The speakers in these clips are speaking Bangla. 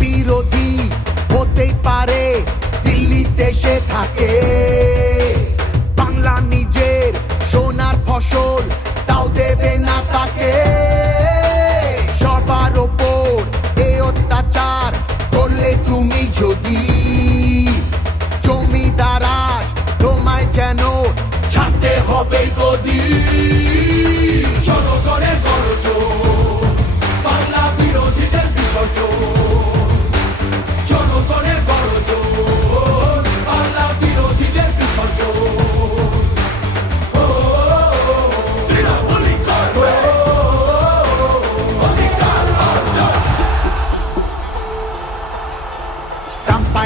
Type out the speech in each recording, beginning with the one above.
বিরোধী হতেই পারে, দিল্লিতে সে থাকে। বাংলা নিজের সোনার ফসল, তাও দেবে না তাকে। সবার ওপর এ অত্যাচার করলে তুমি যদি জমিদারাজ তোমায় যেন ছাড়তে হবে গদি। চলো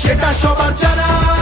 সেটা সবার জানা।